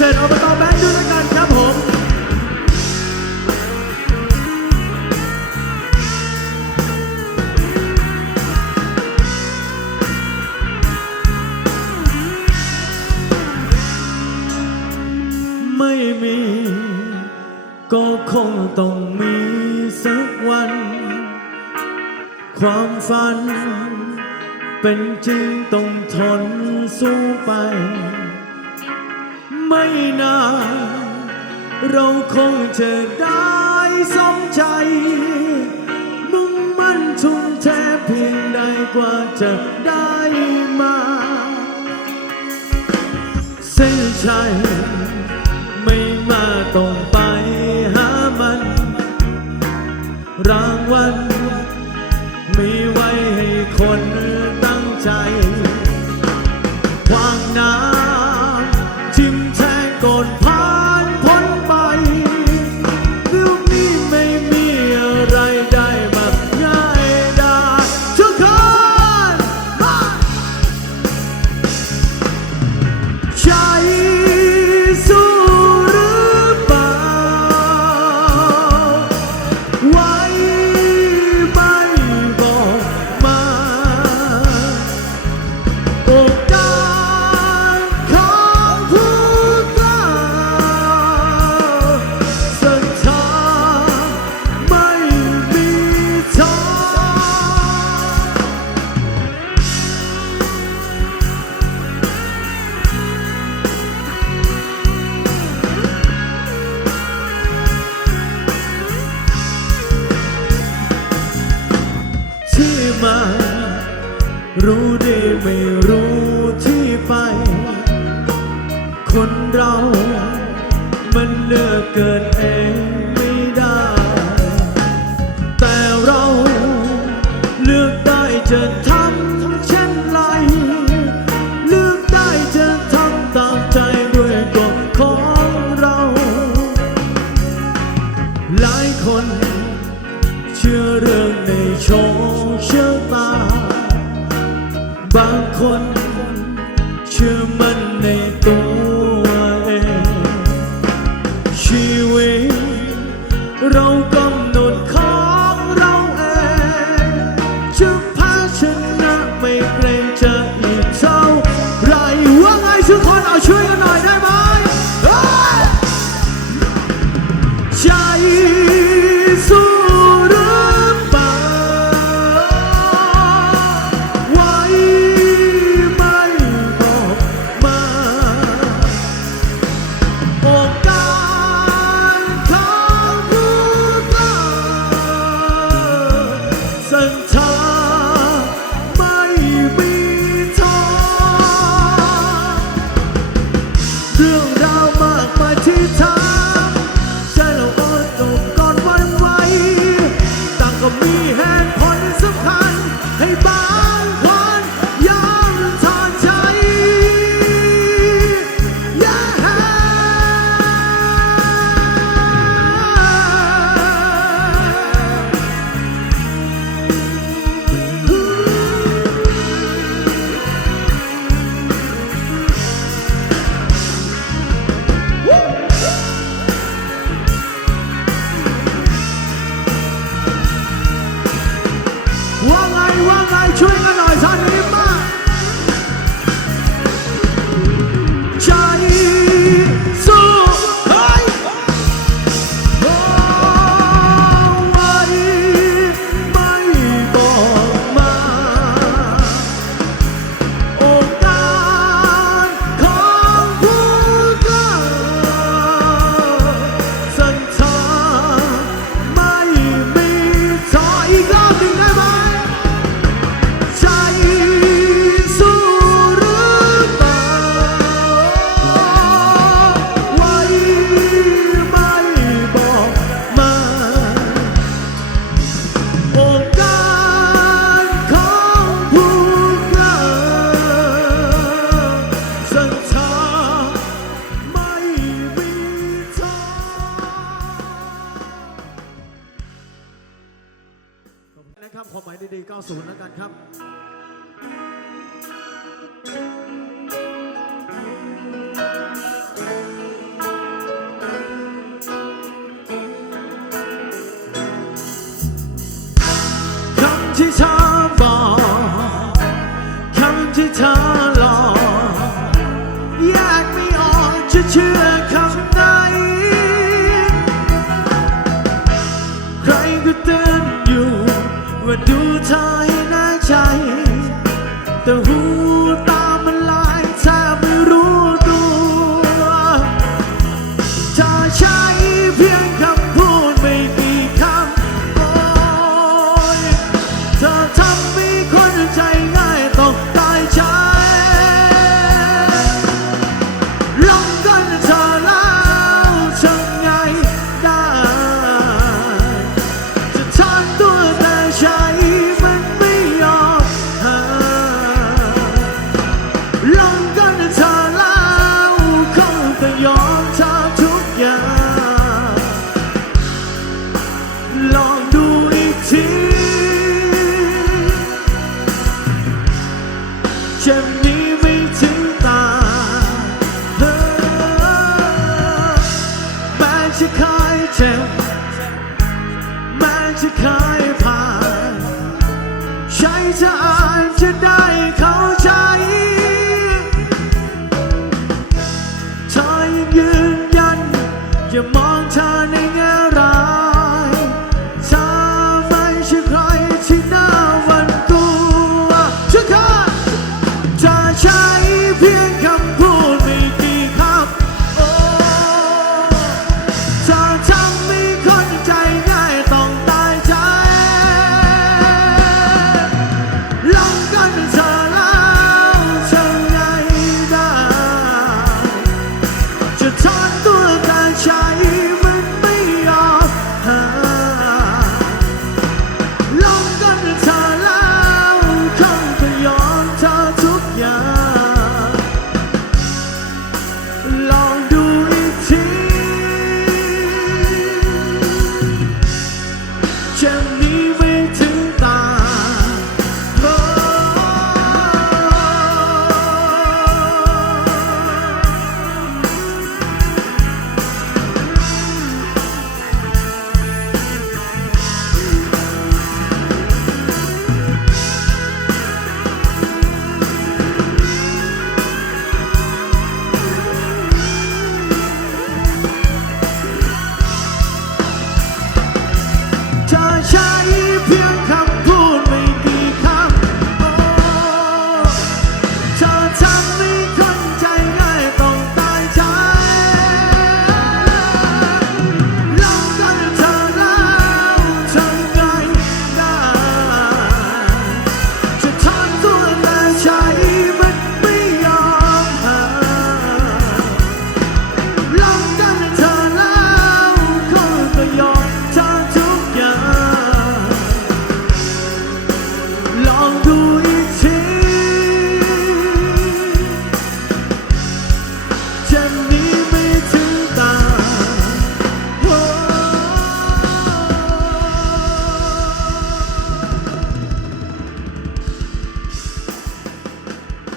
เศษอบตแบงค์ด้วยกันครับผมไม่มี ก็คงต้องมีสักวัน ความฝัน เป็นจริงต้องทนสู้ไป ไม่นาน เราคงจะได้สมใจ มุ่งมั่นทุ่มเทเพียงใดกว่าจะได้มา เส้นชัยไม่มาต้องไปหามัน รางวัลมีไว้ให้คน รู้ไดีไม่รู้ที่ไป คนเรา มันเลือกเกิดเองไม่ได้ แต่เราเลือกได้จะทำเช่นไร เลือกได้จะทำตามใจด้วยกฎของเรา หลายคน เชื่อเรื่องในโชคชะตา บางคนเชื่อมันในตัว ครับความหมายดีๆ 90 แล้วกันครับที่เธอ น้าใจแต่หัว